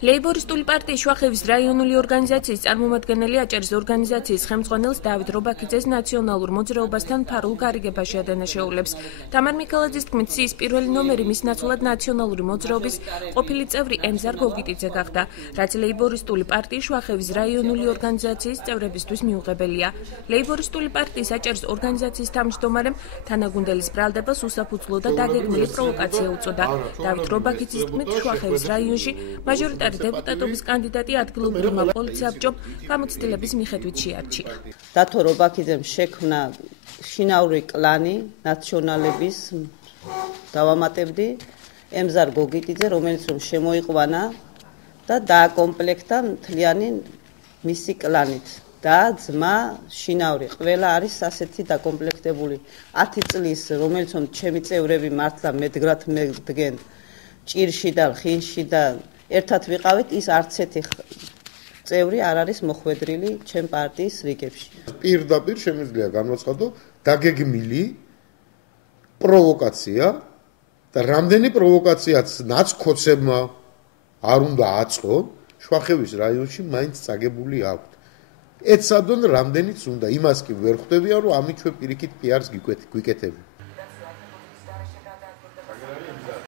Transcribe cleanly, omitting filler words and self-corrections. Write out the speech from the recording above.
ლეიბორისტული პარტიის შუახევის რაიონული ორგანიზაციის წარმომადგენელი აჭარის ორგანიზაციის ხელმძღვანელს დავით რობაქიძეს ნაციონალურ მოძრაობასთან ფარულ გარიგებაში ადანაშაულებს. თამარ მიქელაძის თქმით, სიის პირველი ნომერი მის ნაცვლად ნაციონალური მოძრაობის ყოფილი წევრი ემზარ გოგიტიძე გახდა, რაც ლეიბორისტული პარტიის შუახევის რაიონული ორგანიზაციის წევრებისთვის მიუღებელია. ლეიბორისტული პარტიის აჭარის ორგანიზაციის თავმჯდომარემ თანაგუნდელის ბრალდებას უსაფუძვლო და დაგეგმილი პროვოკაცია უწოდა. დავით რობაქიძის თქმით, შუახევის რაიონში მაჟორიტარული დეპუტატობის კანდიდატი ადგილობრივმა პოლიციაბჭომ გამოცდილების მიხედვით შეარჩია. დათო რობაქიძემ შექმნა შინაური კლანი ნაციონალების დავამატებდი ემზარ გოგიტიძე, რომელიც რომ შემოიყვანა და დააკომპლექტა მთლიანი მისი კლანით და ძმა შინაური ყველა არის ასეთი დაკომპლექტებული 10 წლის, რომელიც რომ ჩემი წევრები მართლა მედგრად მედგენ ჭირში და ხინში და ერთად ვიყავით, ის არც ერთი წევრი არ არის მოხვედრილი ჩემ პარტიის რიგებში. პირდაპირ შემიძლია განვაცხადო დაგეგმილი პროვოკაცია და რამდენი პროვოკაციაც ნაცქოცებმა არ უნდა აწყონ, შუახევის რაიონში მაინც წაგებული აქვთ. ეცადონ რამდენიც უნდა, იმას კი ვერ ხვდებიან, რომ ამით ჩვენ პირიქით პიარს გვიკეთებთ.